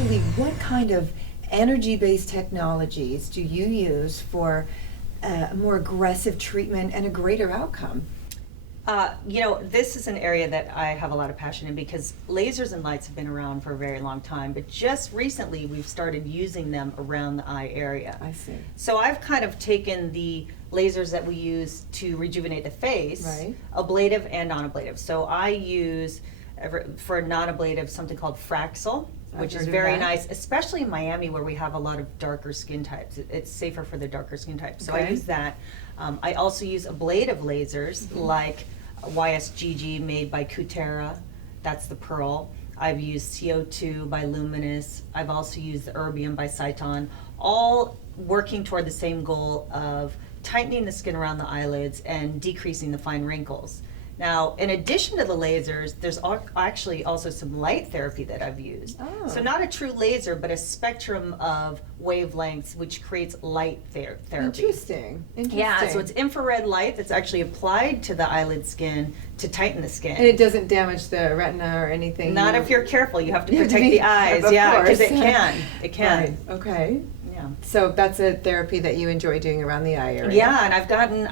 Dr. Lee, what kind of energy-based technologies do you use for a more aggressive treatment and a greater outcome? This is an area that I have a lot of passion in because lasers and lights have been around for a very long time, but just recently we've started using them around the eye area. I see. So I've kind of taken the lasers that we use to rejuvenate the face, Right. ablative and non-ablative. So I use, for non-ablative, something called Fraxel, which I've is heard of very that. nice, especially in Miami where we have a lot of darker skin types. It's safer for the darker skin types. So I Okay. use that. I also use ablative lasers Mm-hmm. like YSGG made by Kutera, that's the pearl. I've used CO2 by Luminous. I've also used the Erbium by Cyton, all working toward the same goal of tightening the skin around the eyelids and decreasing the fine wrinkles. Now, in addition to the lasers, there's actually also some light therapy that I've used. Oh. So not a true laser, but a spectrum of wavelengths which creates light therapy. Interesting. Yeah, so it's infrared light that's actually applied to the eyelid skin to tighten the skin. And it doesn't damage the retina or anything? Not if you're careful. You have to You have to protect be- the eyes. of Yeah, because course. it can. It can. Right. Okay. Yeah. So that's a therapy that you enjoy doing around the eye area? Yeah, and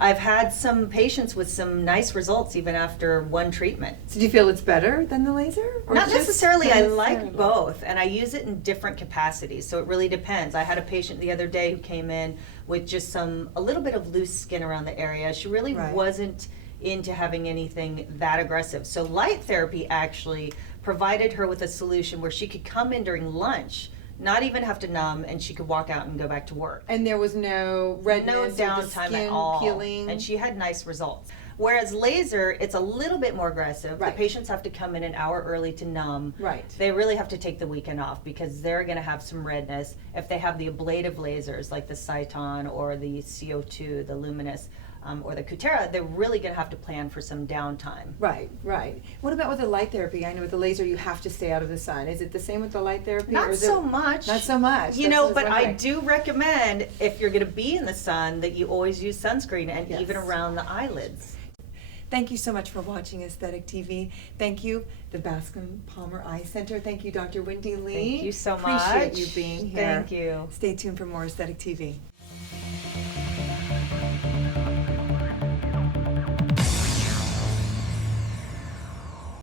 I've had some patients with some nice results even after one treatment. So do you feel it's better than the laser? Or Not just necessarily. I like necessarily? both, and I use it in different capacities. So it really depends. I had a patient the other day who came in with just a little bit of loose skin around the area. She really Right. wasn't into having anything that aggressive. So light therapy actually provided her with a solution where she could come in during lunch, not even have to numb, and she could walk out and go back to work. And there was no redness No or the downtime skin at all. peeling? And she had nice results. Whereas laser, it's a little bit more aggressive. Right. The patients have to come in an hour early to numb. Right. They really have to take the weekend off because they're going to have some redness. If they have the ablative lasers like the Cyton or the CO2, the Luminous, or the Kutera, they're really going to have to plan for some downtime. Right, right. What about with the light therapy? I know with the laser you have to stay out of the sun. Is it the same with the light therapy? or Not is so it, much. Not so much. You That's know, what but I wondering. do recommend if you're going to be in the sun that you always use sunscreen and Yes. even around the eyelids. Thank you so much for watching Aesthetic TV. Thank you, the Bascom Palmer Eye Center. Thank you, Dr. Wendy Lee. Thank you so Appreciate much. you being here. Thank you. Stay tuned for more Aesthetic TV.